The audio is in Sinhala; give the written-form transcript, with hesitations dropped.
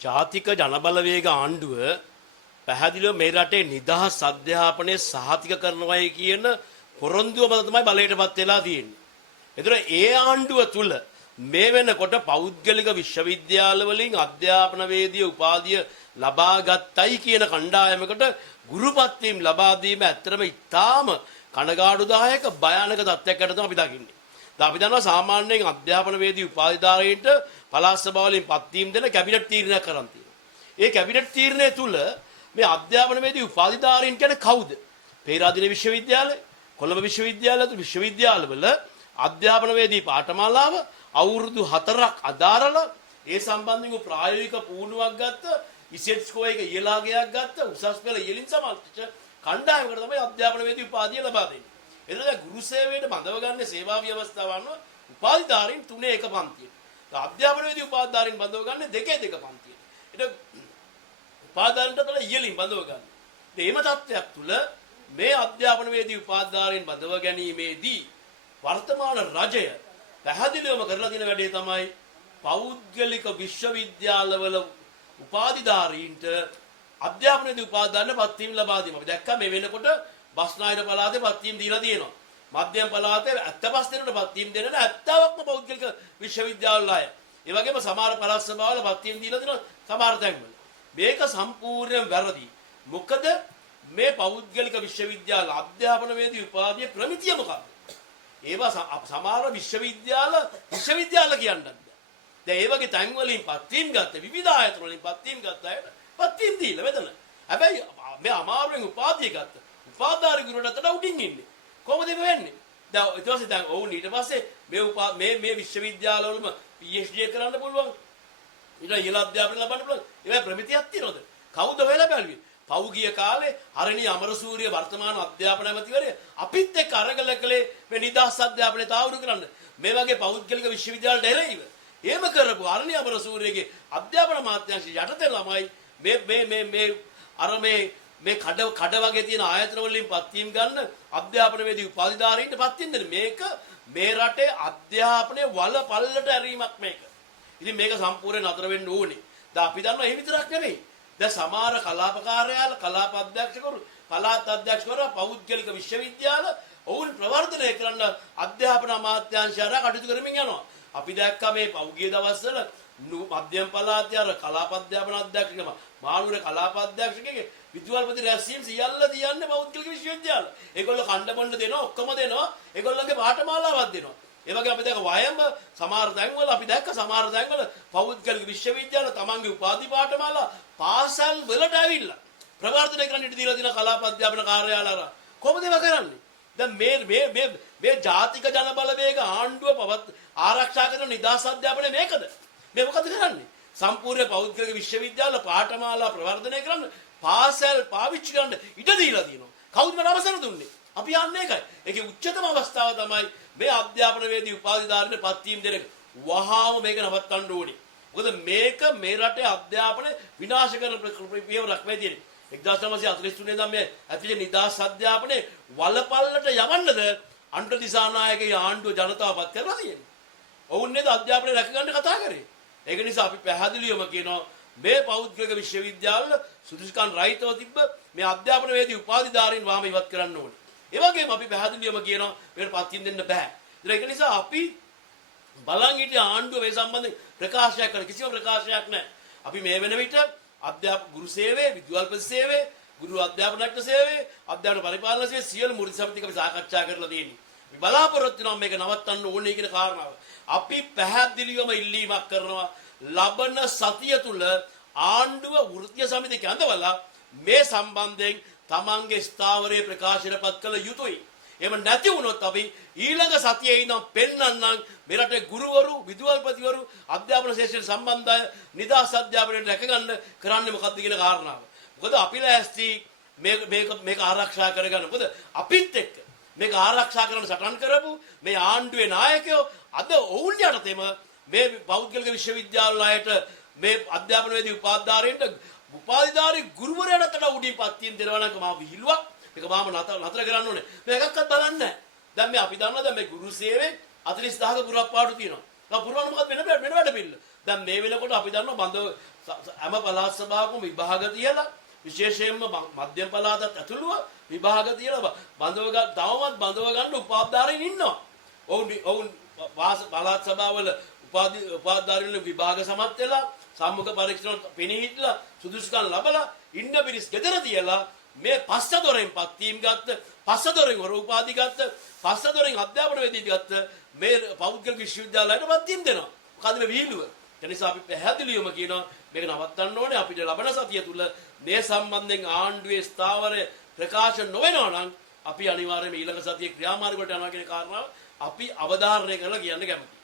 ජාතික ජනබලවේග ආණ්ඩුව පැහැදිලිව මේ රටේ නිදහස් අධ්‍යාපනය සහතික කරනවායි කියන පොරොන්දුව මත තමයි බලයටපත් වෙලා තියෙන්නේ. ඒතර ඒ ආණ්ඩුව තුල මේ වෙනකොට පෞද්ගලික විශ්වවිද්‍යාල වලින් අධ්‍යාපනවේදී උපාධිය ලබා ගත්තයි කියන කණ්ඩායමකට ගුරුපත්වීම් ලබා දීම ඇත්තටම ඉතාම කනගාටුදායක භයානක තත්ත්වයක් තමයි අපි දකින්නේ. දැන් අපි දන්නවා සාමාන්‍යයෙන් අධ්‍යාපනවේදී උපාධිධාරීන්ට පළාත් සභාව වලින් පත්වීම් දෙන කැබිනට් තීරණයක් කරන් තියෙනවා. ඒ කැබිනට් තීරණය තුල මේ අධ්‍යාපනවේදී උපාධිධාරීන් කියන්නේ කවුද? පේරාදෙණිය විශ්වවිද්‍යාලය, කොළඹ විශ්වවිද්‍යාලය අතු විශ්වවිද්‍යාලවල අධ්‍යාපනවේදී පාඨමාලාව අවුරුදු 4ක් අදාරලා ඒ සම්බන්ධව ප්‍රායෝගික පුහුණුවක් ගත්ත, ඉසෙට් ස්කෝර් එක ඉහළා ගයක් ගත්ත, උසස් පෙළ ඉහළින් සමර්ථිත කණ්ඩායමකට තමයි අධ්‍යාපනවේදී උපාධිය ලබා දෙන්නේ. එතකොට ගුරු සේවයට බඳව ගන්න සේවා ව්‍යවස්ථාව අනුව උපාධිධාරීන් 3 1 පන්තියේ. අධ්‍යාපනවේදී උපාධිධාරීන් බඳව ගන්න 2 2 පන්තියේ. ඒක උපාධිධාරීන්ට තල ඉහළින් බඳව ගන්න. එහෙම තත්ත්වයක් තුල මේ අධ්‍යාපනවේදී උපාධිධාරීන් බඳව ගැනීමේදී වර්තමාන රජය පැහැදිලිවම කරලා තියෙන වැඩේ තමයි පෞද්ගලික විශ්වවිද්‍යාලවල උපාධිධාරීන්ට අධ්‍යාපනයේදී උපාධිධාරණ පත්වීම් ලබා දීම. අපි දැක්කා මේ වෙනකොට බස්නාහිර පළාතේ පත්වීම් දීලා තියෙනවා. මධ්‍යම පළාතේ 75 දෙනෙකුට පත්වීම් දෙන්න 70ක්ම පෞද්ගලික විශ්වවිද්‍යාල අය. ඒ වගේම සමහර පළාත් සභාවල පත්වීම් දීලා දෙනවා සමහර තැන්වල. මේක සම්පූර්ණයෙන් වැරදි. මොකද මේ පෞද්ගලික විශ්වවිද්‍යාල අධ්‍යාපනයේදී උපාධිය ප්‍රමිතිය මොකක්ද? ඒවා සමහර විශ්වවිද්‍යාල කියන්නත්. දැන් ඒ වගේ තැන් වලින් පත්වීම් ගත්ත විවිධ ආයතන වලින් පත්වීම් ගත්ත අයට පත්වීම් දීලා මෙතන. හැබැයි මේ අමාරුවෙන් උපාධිය ගත්ත. උපාධාරී ගුරුවරයාට උඩින් ඉන්නේ. කොහොමද මේ වෙන්නේ? දැන් ඊට පස්සේ දැන් ඔවුන් ඊට පස්සේ මේ විශ්වවිද්‍යාලවලම PhD කරන්න පුළුවන්. ඊට ඉහළ අධ්‍යාපනය ලබන්න පුළුවන්. ඒවා ප්‍රමිතියක් තියනවද? කවුද හොයලා බැලුවේ? පෞගිය කාලේ හරණී අමරසූරිය වර්තමාන අධ්‍යාපන ඇමතිවරය අපිත් එක්ක අරගල කළේ මේ නිදහස් අධ්‍යාපනය තාවුරු කරන්න. මේ වගේ පෞද්ගලික විශ්වවිද්‍යාලවලට එරෙහිව. එහෙම කරපු හරණී අමරසූරියගේ අධ්‍යාපන අමාත්‍යාංශය යටතේ ළමයි මේ කඩ වගේ තියෙන ආයතන වලින් පත්වීම් ගන්න අධ්‍යාපනවේදී උපාධිධාරීන්ට පත්වීම් දෙන්න. මේක මේ රටේ අධ්‍යාපනයේ වල පල්ලට ඇරීමක් මේක. ඉතින් මේක සම්පූර්ණයෙන් නතර වෙන්න ඕනේ. දැන් අපි දන්නවා ඒ විතරක් නෙමෙයි. දැන් සමහර කලාප කාර්යාල, කලාප අධ්‍යක්ෂකවරු, පළාත් අධ්‍යක්ෂකවරු පෞද්ගලික විශ්වවිද්‍යාල ඔවුන් ප්‍රවර්ධනය කරන්න අධ්‍යාපන අමාත්‍යාංශය අර කටයුතු කරමින් යනවා. අපි දැක්කා මේ පෞද්ගලික දවස්වල මධ්‍යම පළාතේ අර කලාප අධ්‍යාපන අධ්‍යක්ෂකම මානුර කලාප අධ්‍යක්ෂකගේ විද්‍යාල්පති රැස්වීම සියල්ල තියන්නේ පෞද්ගලික විශ්වවිද්‍යාල. ඒගොල්ලෝ කණ්ඩ බොණ්ඩ දෙනවා, ඔක්කොම දෙනවා. ඒගොල්ලන්ගේ පාඨමාලාවක් දෙනවා. ඒ වගේ අපි දැක්ක වයඹ සමහර තැන්වල අපි දැක්ක සමහර තැන්වල පෞද්ගලික විශ්වවිද්‍යාල තමන්ගේ උපාධි පාඨමාලා පාසල් වලට ඇවිල්ලා ප්‍රවර්ධනය කරන්න ඉඩ දීලා තියෙන කලාප අධ්‍යාපන කාර්යාල අර කොහොමද ඒවා කරන්නේ? දැන් මේ ජාතික ජනබලවේග ආණ්ඩුව ආරක්ෂා කරන නිදහස් අධ්‍යාපනය මේකද? මේ මොකද කරන්නේ? සම්පූර්ණ පෞද්ගලික විශ්වවිද්‍යාල පාඨමාලා ප්‍රවර්ධනය කරන්න පාසල් පාවිච්චි කරන්න ඉඩ දීලා තියෙනවා. කවුද මට අවසර දුන්නේ? අපි යන්නේ ඒකයි. ඒකේ උච්චතම අවස්ථාව තමයි මේ අධ්‍යාපනවේදී උපාධිධාරීන් පත්වීම් දෙන එක. වහාම මේක නවත්තන්න ඕනේ. මොකද මේක මේ රටේ අධ්‍යාපනය විනාශ කරන පියවරක් මේ තියෙන්නේ. 1943 ඉඳන් මේ ඇතිවෙච්ච නිදහස් අධ්‍යාපනයේ වලපල්ලට යවන්නද අනුර දිසානායකගේ ආණ්ඩුව ජනතාවපත් කරලා තියෙන්නේ. ඔවුන් නේද අධ්‍යාපනය රැකගන්න කතා කරේ. ඒක නිසා අපි පැහැදිලිවම කියනවා මේ පෞද්ගලික විශ්වවිද්‍යාල සුදුසුකම් රහිතව තිබ්බ මේ අධ්‍යාපනවේදී උපාධිධාරීන් වහම ඉවත් කරන්න ඕනේ. ඒ වගේම අපි පැහැදිලිවම කියනවා මේකට පත්වීම් දෙන්න බෑ. ඒක නිසා අපි බලන් හිටිය ආණ්ඩුව මේ සම්බන්ධයෙන් ප්‍රකාශයක් කරන කිසිම ප්‍රකාශයක් නැහැ. අපි මේ වෙන විට අධ්‍යාපන ගුරු සේවය, විද්‍යාල්පති සේවය, ගුරු අධ්‍යාපනඥ සේවය, අධ්‍යාපන පරිපාලන සේවය සියලු මුල් සමිතියක අපි සාකච්ඡා කරලා තියෙනවා. අපි බලාපොරොත්තු වෙනවා මේක නවත්තන්න ඕනේ කියන කාරණාව. අපි පැහැදිලිවම ඉල්ලීමක් කරනවා ලබන සතිය තුල ආණ්ඩුව වෘත්තීය සමිතිය කැඳවලා මේ සම්බන්ධයෙන් තමන්ගේ ස්ථාවරයේ ප්‍රකාශනපත් කළ යුතුයි. එහෙම නැති වුණොත් අපි ඊළඟ සතියේ ඉඳන් පෙන්වන්නම් මේ රටේ ගුරුවරු, විද්‍යාල්පතිවරු, අධ්‍යාපන ශාස්ත්‍රයට සම්බන්ධ නිදහස් අධ්‍යාපනයට රැකගන්න කරන්නේ මොකක්ද කියන කාරණාව. මොකද අපි ලෑස්ති මේක ආරක්ෂා කරගන්න. මොකද අපිත් එක්ක මේක ආරක්ෂා කරන්න සටන් කරපු මේ ආණ්ඩුවේ නායකයෝ අද ඔවුන් යටතේම මේ පෞද්ගලික විශ්වවිද්‍යාල වලට මේ අධ්‍යාපනවේදී උපාධිධාරීන්ට උපාධිධාරී ගුරුවරයාට උඩින් පත්වීම් දෙනවා නම් මා විහිළුවක්. මේක මාම නතර කරන්න ඕනේ. මේකක්වත් බලන්නේ නැහැ. දැන් අපි දන්නවා දැන් මේ ගුරු සේවයේ 40000ක පුරප්පාඩු තියෙනවා. පුරවන්න මොකද වෙන වැඩ පිළිල. දැන් මේ වෙනකොට අපි දන්නවා බන්ධව හැම පළාත් සභාවකම විභාග තියලා විශේෂයෙන්ම මධ්‍යම පළාතත් ඇතුළුව විභාග තියලා තවමත් බන්ධව ගන්න උපාධිධාරීන් ඉන්නවා. ඔවුන් පළාත් සභාවල උපාධිධාරීන් විභාග සමත් වෙලා සම්මුඛ පරීක්ෂණ පිළිහිట్లా සුදුසුකම් ලැබලා ඉන්න පිරිස් ගෙදර තියලා මේ පස්සදොරෙන් පත්වීම් ගත්ත පස්සදොරෙන් උපාධි ගත්ත පස්සදොරෙන් අධ්‍යාපන වේදික ගත්ත මේ පෞද්ගලික විශ්වවිද්‍යාලයට පත්වීම් දෙනවා. මොකද මේ විහිළුව. ඒ නිසා අපි පැහැදිලිවම කියනවා මේක නවත්තන්න ඕනේ. අපිට ලබන සතිය තුල මේ සම්බන්ධයෙන් ආණ්ඩුවේ ස්ථාවර ප්‍රකාශ නොවෙනවා නම් අපි අනිවාර්යයෙන්ම ඊළඟ සතියේ ක්‍රියාමාර්ග වලට යනවා කියන කාරණාව අපි අවධාරණය කරලා කියන්න කැමතියි.